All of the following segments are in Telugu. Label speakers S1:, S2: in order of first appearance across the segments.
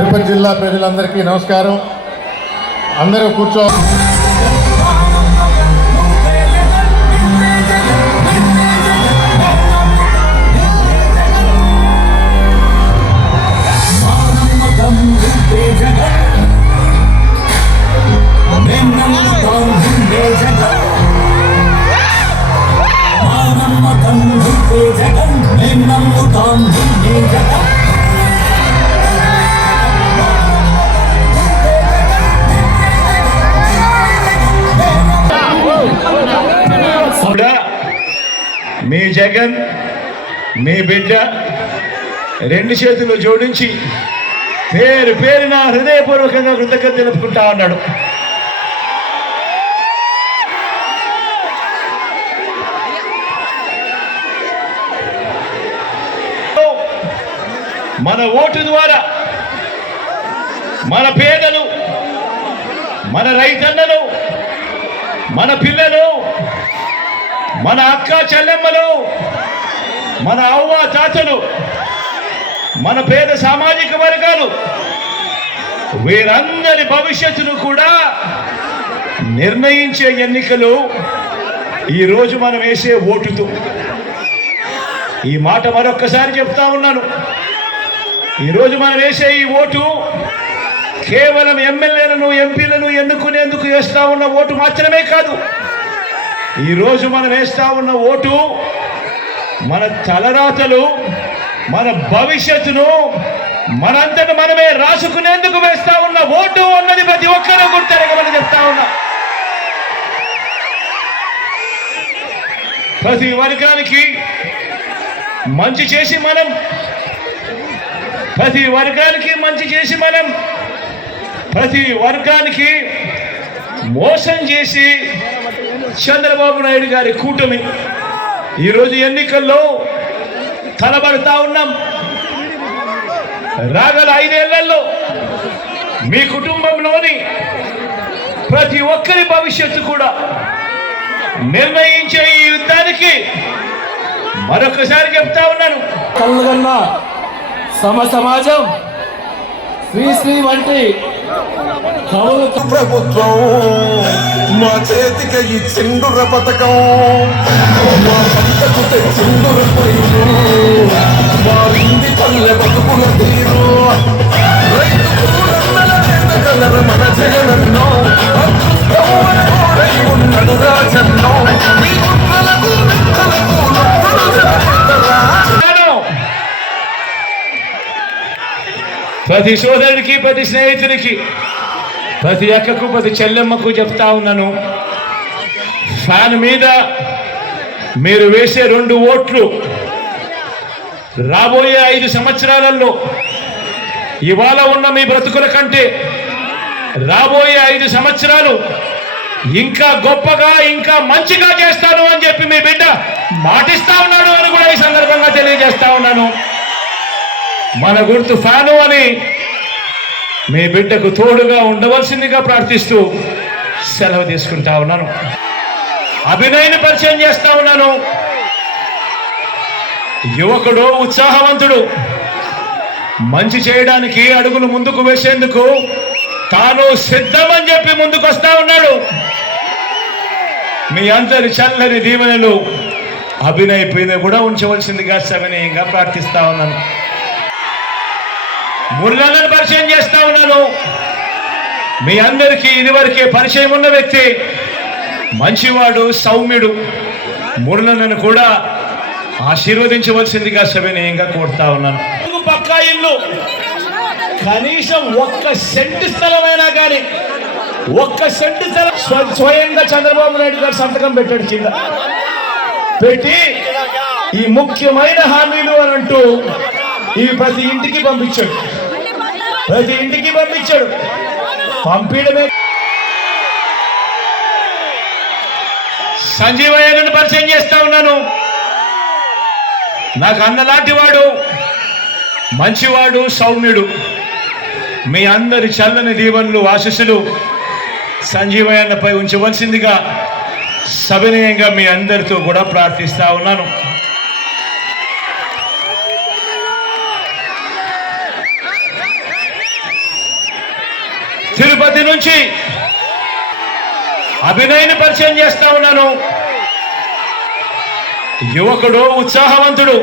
S1: తిరుపతి జిల్లా ప్రజలందరికీ నమస్కారం. అందరూ కూర్చో
S2: జగన్
S3: మీ బిడ్డ రెండు చేతులు జోడించి పేరు పేరున హృదయపూర్వకంగా కృతజ్ఞత తెలుపుకుంటా ఉన్నాడు. మన ఓటు ద్వారా మన పేదలు మన రైతన్నలు మన పిల్లలు మన అక్క చెల్లెమ్మలు మన అవ్వ తాతలు మన పేద సామాజిక వర్గాలు వీరందరి భవిష్యత్తును కూడా నిర్ణయించే ఎన్నికలు ఈరోజు మనం వేసే ఓటుతో. ఈ మాట మరొక్కసారి చెప్తా ఉన్నాను. ఈరోజు మనం వేసే ఈ ఓటు కేవలం ఎమ్మెల్యేలను ఎంపీలను ఎన్నుకునేందుకు వేస్తా ఉన్న ఓటు మాత్రమే కాదు. ఈరోజు మనం వేస్తా ఉన్న ఓటు మన తలరాతలు మన భవిష్యత్తును మనంతట మనమే రాసుకునేందుకు వేస్తా ఉన్న ఓటు అన్నది ప్రతి ఒక్కరూ గుర్తెరగమని చెప్తా ఉన్నా. ప్రతి వర్గానికి మంచి చేసి మనం ప్రతి వర్గానికి మంచి చేసి మనం ప్రతి వర్గానికి మోసం చేసి చంద్రబాబు నాయుడు గారి కూటమి. ఈరోజు ఎన్నికల్లో తలబడతా ఉన్నాం. రాగల ఐదేళ్ళలో మీ కుటుంబంలోని ప్రతి ఒక్కరి భవిష్యత్తు కూడా నిర్ణయించే ఈ యుద్ధానికి మరొకసారి చెప్తా ఉన్నాను.
S4: కళ్ళగన్న సమ సమాజం శ్రీశ్రీ వంటి
S5: ప్రభుత్వం మా చేతికి ఈ చిండుర పథకం. మా పంటకు తెచ్చిండుర పైరు
S3: ప్రతి సోదరుడికి ప్రతి స్నేహితుడికి ప్రతి అక్కకు ప్రతి చెల్లెమ్మకు చెప్తా ఉన్నాను. ఫ్యాన్ మీద మీరు వేసే రెండు ఓట్లు రాబోయే ఐదు సంవత్సరాలలో ఇవాళ ఉన్న మీ బ్రతుకుల కంటే రాబోయే ఐదు సంవత్సరాలు ఇంకా గొప్పగా ఇంకా మంచిగా చేస్తాను అని చెప్పి మీ బిడ్డ మాటిస్తా ఉన్నాడు అని కూడా ఈ సందర్భంగా తెలియజేస్తా ఉన్నాను. మన గుర్తు ఫ్యాను అని మీ బిడ్డకు తోడుగా ఉండవలసిందిగా ప్రార్థిస్తూ సెలవు తీసుకుంటా ఉన్నాను. అభినయని పరిచయం చేస్తా ఉన్నాను. యువకుడు ఉత్సాహవంతుడు. మంచి చేయడానికి అడుగులు ముందుకు వేసేందుకు తాను సిద్ధమని చెప్పి ముందుకు వస్తా ఉన్నాడు. మీ అందరి చల్లని దీవెనలు అభినయ్ పైన కూడా ఉంచవలసిందిగా సమనీయంగా ప్రార్థిస్తా ఉన్నాను. ముళ్ళలను పరిచయం చేస్తా ఉన్నాను. మీ అందరికీ ఇదివరకే పరిచయం ఉన్న వ్యక్తి మంచివాడు సౌమ్యుడు మురళనను కూడా ఆశీర్వదించవలసిందిగా సవినయంగా కోరుతా ఉన్నాను. పక్కా ఇల్లు. కనీసం ఒక్క సెంటు స్థలమైనా కానీ ఒక్క సెంటు స్థలం. స్వ- స్వయంగా చంద్రబాబు నాయుడు గారు సంతకం పెట్టాడు కింద. పెట్టి ఈ ముఖ్యమైన హామీలు అని అంటూ ఇవి ప్రతి ఇంటికి పంపించాడు. ప్రతి ఇంటికి పంపించాడు. పంపించడమే సంజీవయ్యను పరిచయం చేస్తా ఉన్నాను. నాకు అన్నలాంటి వాడు మంచివాడు సౌమ్యుడు. మీ అందరి చల్లని దీవెనలు ఆశీస్సులు సంజీవయ్యన్నపై ఉంచవలసిందిగా సవినయంగా మీ అందరితో కూడా ప్రార్థిస్తా ఉన్నాను. తిరుపతి నుంచి అభినయని పరిచయం చేస్తా ఉన్నాను. యువకుడు ఉత్సాహవంతుడు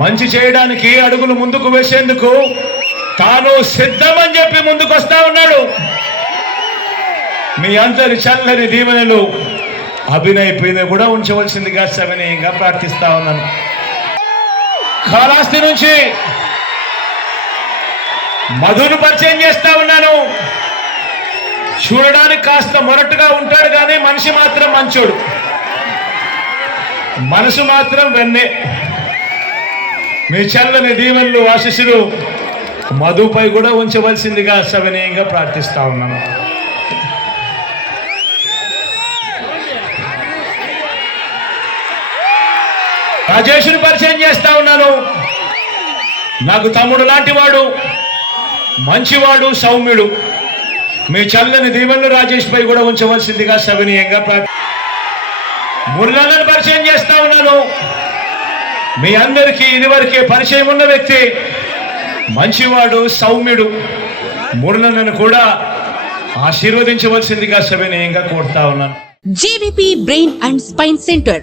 S3: మంచి చేయడానికి అడుగులు ముందుకు వేసేందుకు తాను సిద్ధమని చెప్పి ముందుకు వస్తా ఉన్నాడు. మీ అందరి చల్లని దీవెనలు అభినయ్ పైన కూడా ఉంచవలసిందిగా సవినయంగా ప్రార్థిస్తా ఉన్నాను. కాళాస్తి నుంచి మధును పరిచయం చేస్తా ఉన్నాను. చూడడానికి కాస్త మొరటుగా ఉంటాడు కానీ మనిషి మాత్రం మంచోడు. మనసు మాత్రం వెన్నే. మీ చల్లని దీవెనలు ఆశీస్సులు మధుపై కూడా ఉంచవలసిందిగా సవినయంగా ప్రార్థిస్తా ఉన్నాను. రాజేష్ని పరిచయం చేస్తా ఉన్నాను. నాకు తమ్ముడు లాంటి వాడు మంచివాడు సౌమ్యుడు. మీ చల్లని దీవెనలు రాజేష్ పై కూడా ఉంచవలసిందిగా సవినీయంగా ప్రార్థి పరిచయం చేస్తా ఉన్నాను. మీ అందరికీ ఇదివరకే పరిచయం ఉన్న వ్యక్తి మంచివాడు సౌమ్యుడు. మురళనను కూడా ఆశీర్వదించవలసిందిగా సవినీయంగా కోరుతా ఉన్నాను.
S2: JVP brain and spine centre